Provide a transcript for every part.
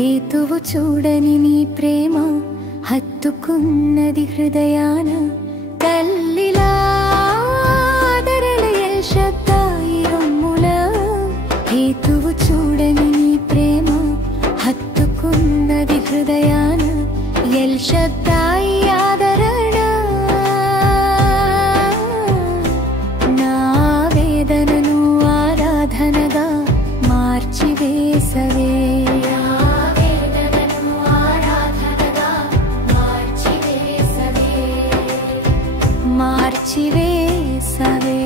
హేతువు చూడని నీ ప్రేమ హత్తుకున్నది హృదయాన తల్లిలా ఆదరణ ఎల్ షద్దాయి రొమ్ముల హేతువు చూడని నీ ప్రేమ హత్తుకున్నది హృదయాన ఎల్ షద్దాయి ఆదరణ నా వేదనను ఆరాధనగా మార్చివేసవే మార్చివేసవే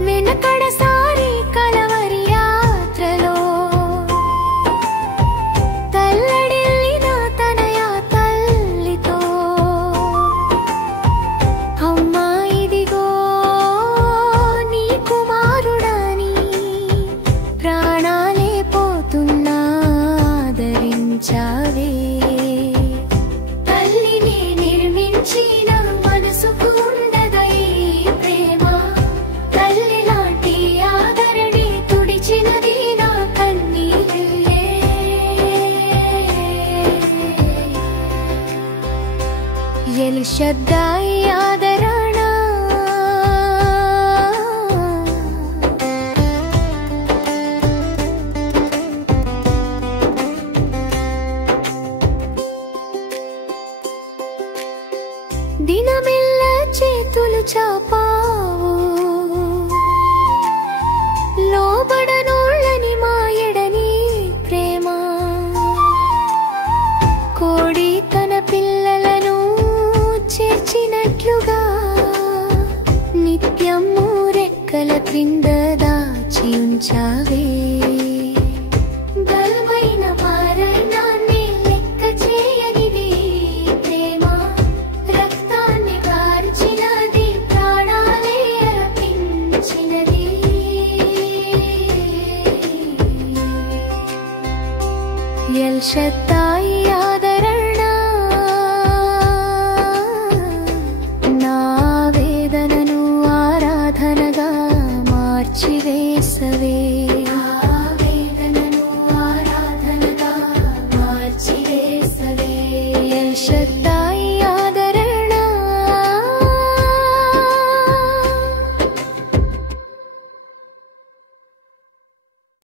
వెనకడసారి కలవరి యాత్రలో తల్లడిల్లిన తనయ తల్లితో అమ్మా ఇదిగో నీ కుమారుడని ప్రాణాలే పోతున్నా ఆదరించావే తల్లిని నిర్మించిన మనసుకు ఉండదై ప్రేమ తల్లిలాంటి ఆదరణి తుడిచినది నా కన్నీళ్ళే ఎల్ షద్దాయి ఆదరణ దినమెల్ల చేతులు చాపావు లోబడనోళ్ళని మాయడని ప్రేమ కోడి తన పిల్లలను చేర్చినట్లుగా నిత్యము రెక్కల క్రింద దాచి ఉంచావే బలమైన మరణాన్ని లెక్క చేయనిది ప్రేమ రక్తాన్ని కార్చినది ప్రాణాలే అర్పించినది ఎల్ షద్దాయి